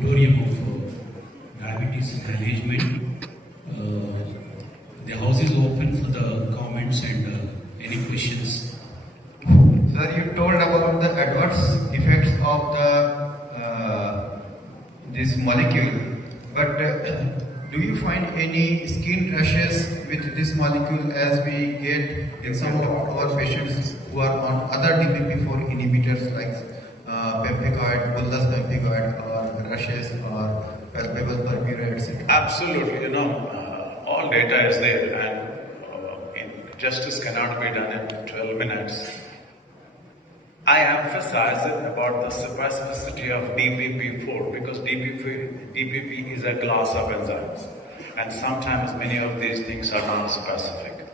auditorium of diabetes management. The house is open for the comments and any questions. Sir, you told about the adverse effects of this molecule, but do you find any skin rashes with this molecule as we get in some of our patients who are on other DPP4 inhibitors like pemphigoid, bullous pemphigoid, or rashes or palpable purpura, etc.? Absolutely, all data is there, and justice cannot be done in 12 minutes. I emphasize it about the specificity of DPP4 because DPP is a class of enzymes, and sometimes many of these things are non-specific,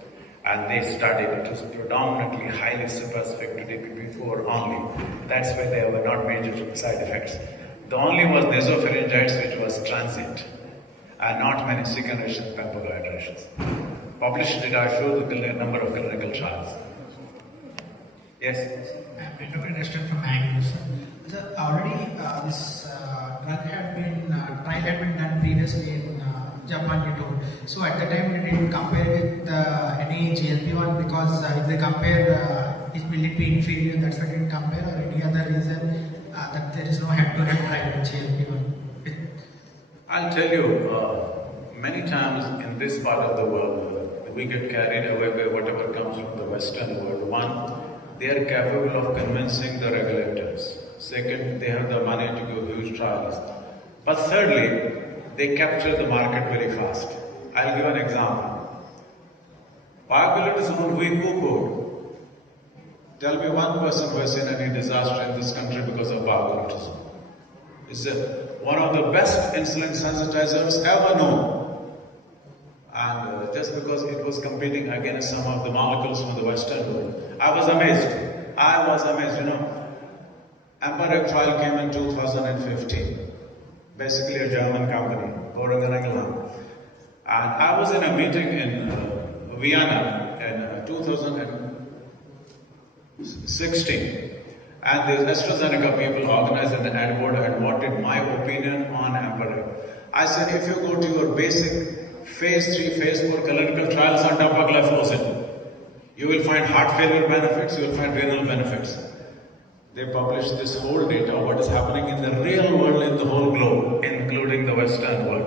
and they studied it was predominantly highly specific to DPP4 only. That's why there were not major side effects. The only was nasopharyngitis, which was transient, and not many second-generation pemphigoid rashes. Published data show the number of clinical trials. Yes? I'm Endocrinologist Dr. from Management. So already this drug trial had been done previously in Japan, you told. So at the time we didn't compare with any GLP-1 because if they compare, will it be inferior? That's why we didn't compare, or any other reason that there is no head-to-head trial with GLP-1? I'll tell you, many times in this part of the world, we get carried away by whatever comes from the Western world. One, they are capable of convincing the regulators. Second, they have the money to do huge trials. But thirdly, they capture the market very fast. I'll give an example. Biochemical we poo-pooed. Tell me one person who has seen any disaster in this country because of biochemical. It's one of the best insulin sensitizers ever known. And just because it was competing against some of the molecules from the Western world, I was amazed. Emphatic trial came in 2015. Basically a German company, Boehringer Ingelheim. And I was in a meeting in Vienna in 2016. And the AstraZeneca people organized an ad board and wanted my opinion on emphatic. I said, if you go to your basic phase 3, phase 4 clinical trials on dapagliflozin, you will find heart failure benefits, you will find renal benefits. They published this whole data, what is happening in the real world in the whole globe, including the Western world.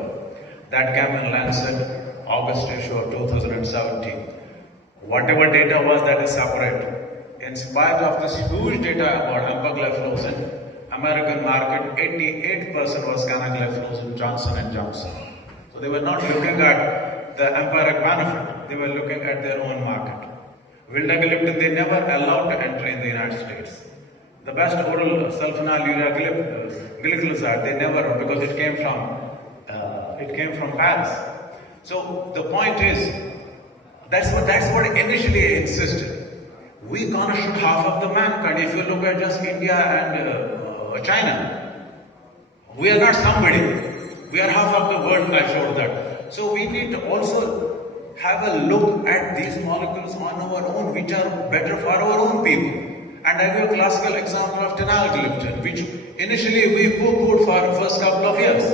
That came in Lancet, August issue of 2017. Whatever data was, that is separate. In spite of this huge data about empagliflozin, American market, 88% was canagliflozin, Johnson & Johnson. So they were not looking at the empiric benefit, they were looking at their own market. Vildagliptin, they never allowed to enter in the United States. The best oral sulfonylurea glycoside, they never, because it came from Paris. So the point is, that's what initially insisted. We gonna shoot half of the mankind. If you look at just India and China, we are not somebody. We are half of the world. I showed that. So we need to also have a look at these molecules on our own, which are better for our own people. And I give a classical example of Trelagliptin, which initially we poo-pooed for the first couple of years.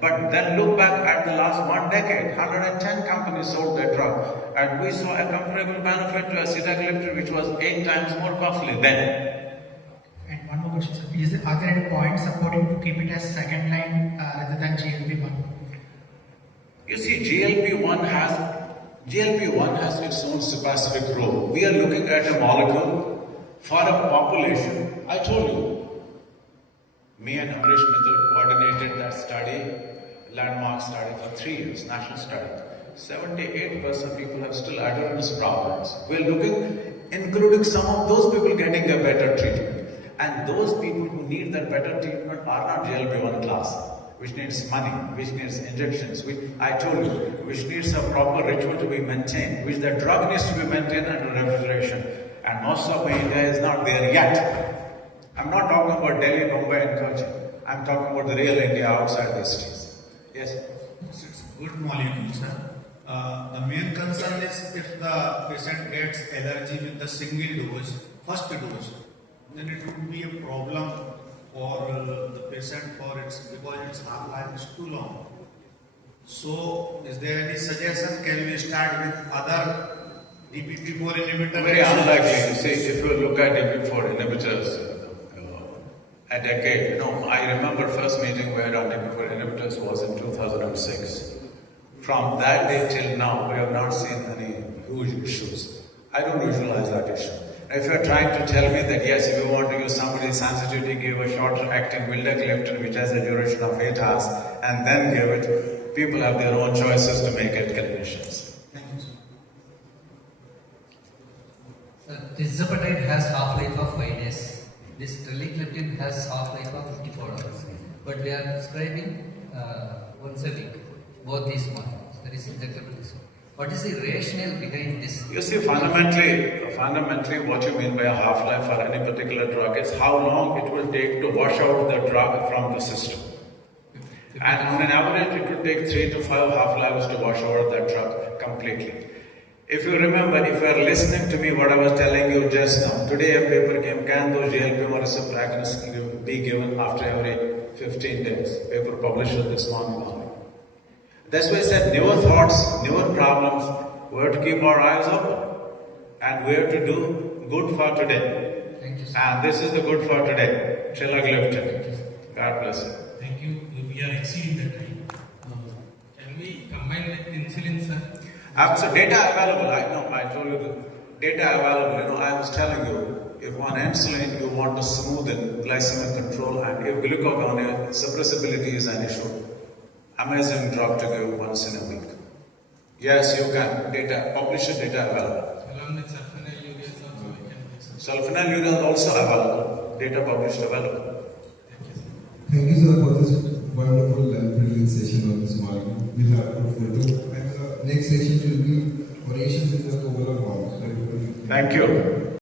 But then look back at the last 1 decade, 110 companies sold their drug. And we saw a comparable benefit to acetagliptin, which was 8 times more costly then. And one more question, sir. Are there any points supporting to keep it as second line rather than GLP-1? You see, GLP-1 has its own specific role. We are looking at a molecule for a population. I told you, me and Amrish Mittal coordinated that study, landmark study for 3 years, national study. 78% people have still adherence problems. We're looking, including some of those people getting a better treatment. And those people who need that better treatment are not GLP-1 class, which needs money, which needs injections, I told you, which needs a proper ritual to be maintained, which the drug needs to be maintained under refrigeration. And most of India is not there yet. I'm not talking about Delhi, Mumbai and Kochi. I'm talking about the real India outside these cities. Yes? It's a good molecule, sir. The main concern is if the patient gets allergy with the single dose, first dose, then it would be a problem for the patient for because its half-life is too long. So, is there any suggestion? Can we start with other DPP4 inhibitor? Very unlikely. You see, if you look at DPP4 inhibitors, a decade, I remember first meeting we had on DPP4 inhibitors was in 2006. From that day till now, we have not seen any huge issues. I don't visualize that issue. If you are trying to tell me that yes, if you want to use somebody's sensitivity, give a shorter acting Trelagliptin which has a duration of 8 hours and then give it, people have their own choices to make it clinicians. Thank you, sir. Tirzepatide has half-life of 5 days. This Trelagliptin has half-life of 54 hours. But we are prescribing once a week, both these molecules. That is injectable. What is the rationale behind this? You see, fundamentally what you mean by a half-life for any particular drug is how long it will take to wash out the drug from the system. And on an average, it would take 3 to 5 half-lives to wash out that drug completely. If you remember, if you are listening to me, what I was telling you just now, today a paper came, can those GLP-1 receptor agonists be given after every 15 days? Paper published this morning only. That's why I said newer thoughts, newer problems, where to keep our eyes open and where to do good for today. Thank you, sir. And this is the good for today, Trelagliptin. God bless you. Thank you. We are exceeding the time. Can we combine with insulin, sir? Absolutely. Data available. I know. I told you the data available. I was telling you, if on insulin you want to smoothen glycemic control, and if glucagon suppressibility is an issue, amazing drug to give once in a week. Yes, you can. Data, published data available. Along with sulfonylureas also we can do, sir. Sulfonylurea also available. Data published available. Thank you, sir, for this wonderful and brilliant session on this molecule. We'll have to photo. And the next session will be orations in the overall form. Thank you.